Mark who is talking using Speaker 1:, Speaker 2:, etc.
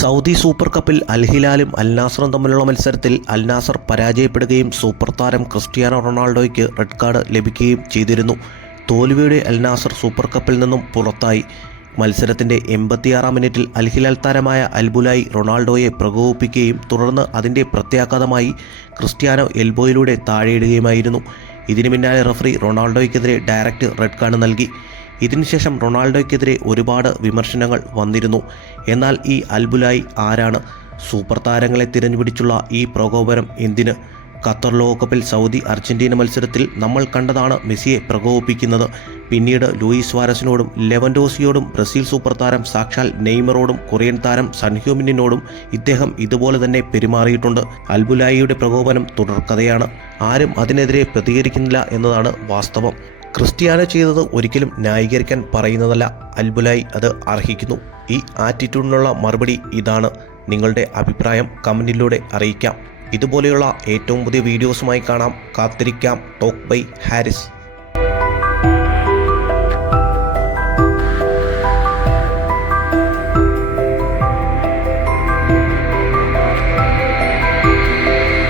Speaker 1: Saudi super കപ്പിൽ അൽഹിലാലും അൽനാസറും അൽ നാസറും തമ്മിലുള്ള മത്സരത്തിൽ അൽനാസർ പരാജയപ്പെടുകയും സൂപ്പർ താരം ക്രിസ്ത്യാനോ റൊണാൾഡോയ്ക്ക് റെഡ് കാർഡ് ലഭിക്കുകയും ചെയ്തിരുന്നു. തോൽവിയുടെ അൽനാസർ സൂപ്പർ കപ്പിൽ നിന്നും പുറത്തായി. മത്സരത്തിന്റെ എൺപത്തിയാറാം മിനിറ്റിൽ അൽഹിലാൽ താരമായ അൽബുലായി റൊണാൾഡോയെ പ്രകോപിപ്പിക്കുകയും തുടർന്ന് അതിന്റെ പ്രത്യാഘാതമായി ക്രിസ്ത്യാനോ എൽബോയിലൂടെ താഴെയിടുകയുമായിരുന്നു. ഇതിനു പിന്നാലെ റഫറി റൊണാൾഡോയ്ക്കെതിരെ ഡയറക്റ്റ് റെഡ് കാർഡ് നൽകി. ഇതിനുശേഷം റൊണാൾഡോയ്ക്കെതിരെ ഒരുപാട് വിമർശനങ്ങൾ വന്നിരുന്നു. എന്നാൽ ഈ അൽബുലായി ആരാണ്? സൂപ്പർ താരങ്ങളെ തിരഞ്ഞുപിടിച്ചുള്ള ഈ പ്രകോപനം എന്തിന്? ഖത്തർ ലോകകപ്പിൽ സൗദി അർജന്റീന മത്സരത്തിൽ നമ്മൾ കണ്ടതാണ് മെസ്സിയെ പ്രകോപിപ്പിക്കുന്നത്. പിന്നീട് ലൂയിസ് വാരസിനോടും ലെവൻഡോസിയോടും ബ്രസീൽ സൂപ്പർ താരം സാക്ഷാൽ നെയ്മറോടും കൊറിയൻ താരം സൺഹ്യൂമിനോടും ഇദ്ദേഹം ഇതുപോലെ തന്നെ പെരുമാറിയിട്ടുണ്ട്. അൽബുലായിയുടെ പ്രകോപനം തുടർക്കഥയാണ്. ആരും അതിനെതിരെ പ്രതികരിക്കുന്നില്ല എന്നതാണ് വാസ്തവം. ക്രിസ്ത്യാനോ ചെയ്തത് ഒരിക്കലും ന്യായീകരിക്കാൻ പറയുന്നതല്ല. അൽബുലായി അത് അർഹിക്കുന്നു. ഈ ആറ്റിറ്റ്യൂഡിനുള്ള മറുപടി ഇതാണ്. നിങ്ങളുടെ അഭിപ്രായം കമന്റിലൂടെ അറിയിക്കാം. ഇതുപോലെയുള്ള ഏറ്റവും പുതിയ വീഡിയോസുമായി കാണാം. കാത്തിരിക്കാം. Talk by Haris